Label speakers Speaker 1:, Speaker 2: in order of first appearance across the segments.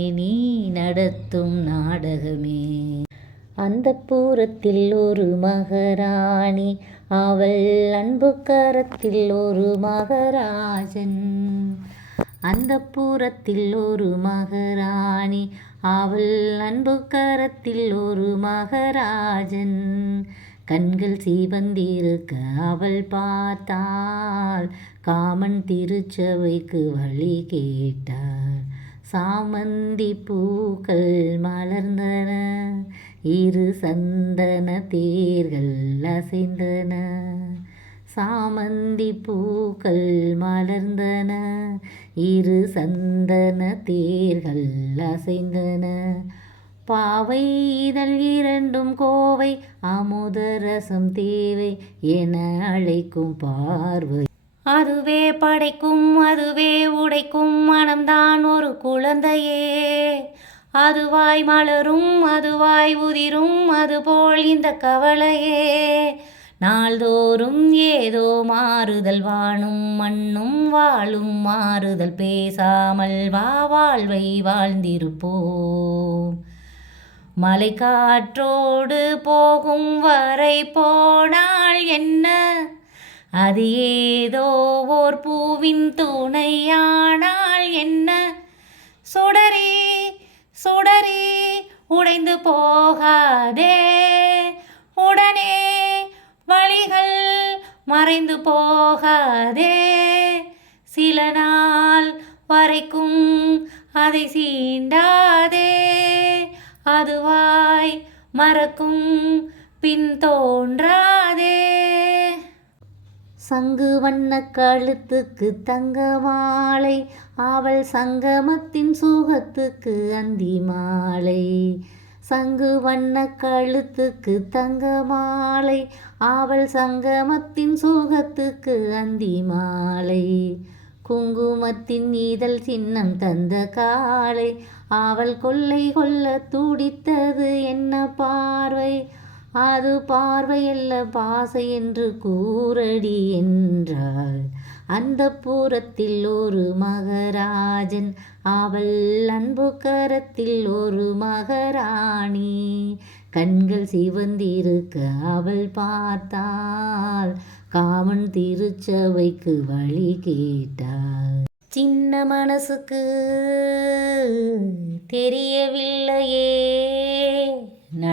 Speaker 1: நீ நடத்தும் நாடகமே. அந்த பூரத்தில் ஒரு மகராணி அவள் அன்பு கரத்தில் ஒரு மகராஜன். அந்த பூரத்தில் ஒரு மகராணி அவள் அன்பு கரத்தில் ஒரு மகராஜன். கண்கள் சீவந்திருக்க அவள் பார்த்தாள் காமன் திருச்சபைக்கு வழி கேட்டாள். சாமந்தி பூக்கள் மலர்ந்தன. இரு சந்தன தேர்கள் அசைந்தன. சாமந்தி பூக்கள் மலர்ந்தன. இரு சந்தன தேர்கள் அசைந்தன. பாவை இதழ் இரண்டும் கோவை அமுதரசம் தேவை என அழைக்கும் பார்வை. அதுவே படைக்கும் அதுவே உடைக்கும் மனம்தான் ஒரு குழந்தையே. அதுவாய் மலரும் அதுவாய் உதிரும் அதுபோல் இந்த கவலையே. நாள்தோறும் ஏதோ மாறுதல் வானும் மண்ணும் வாழும் மாறுதல் பேசாமல் வா வாழ்வை வாழ்ந்திருப்போம். மலை காற்றோடு போகும் வரை போனால் என்ன? அது ஏதோ ஓர் பூவின் துணையானால் என்ன? சுடரே சுடரே உடைந்து போகாதே. உடனே வழிகள் மறைந்து போகாதே. சில நாள் வரைக்கும் அதை சீண்டாதே. அதுவாய் மறக்கும் பின் தோன்றா சங்கு வண்ண கழுத்துக்கு தங்க மாலை அவள் சங்கமத்தின் சுகத்துக்கு அந்தி மாலை சங்கு வண்ண கழுத்துக்கு தங்க மாலை அவள் சங்கமத்தின் சுகத்துக்கு அந்தி மாலை குங்குமத்தின் நீதல் சின்னம் தந்த காலை அவள் கொள்ளை கொள்ள துடித்தது என்ன பார்வை? அது பார்வையல்ல பாசை என்று கூறடி என்றாள். அந்த பூரத்தில் ஒரு மகராஜன் அவள் அன்பு கரத்தில் ஒரு மகராணி. கண்கள் சிவந்திருக்க அவள் பார்த்தாள் காமன் திருச்சபைக்கு வழி கேட்டாள். சின்ன மனசுக்கு தெரியவில்லை.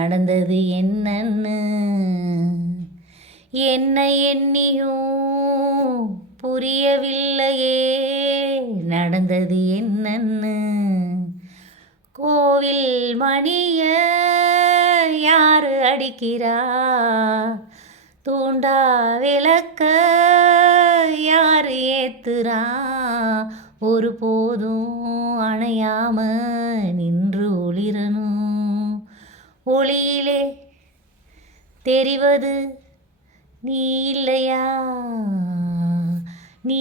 Speaker 1: நடந்தது என்னன்னு? என்ன எண்ணியும் புரியவில்லையே. நடந்தது என்னன்னு? கோவில் மணிய யாரு அடிக்கிறா? தூண்டா விளக்க யாரு ஏத்துறா? ஒரு போதும் அணையாம நின்று ஒளிரணும். ஒளியிலே தெரிவது நீ இல்லையா? நீ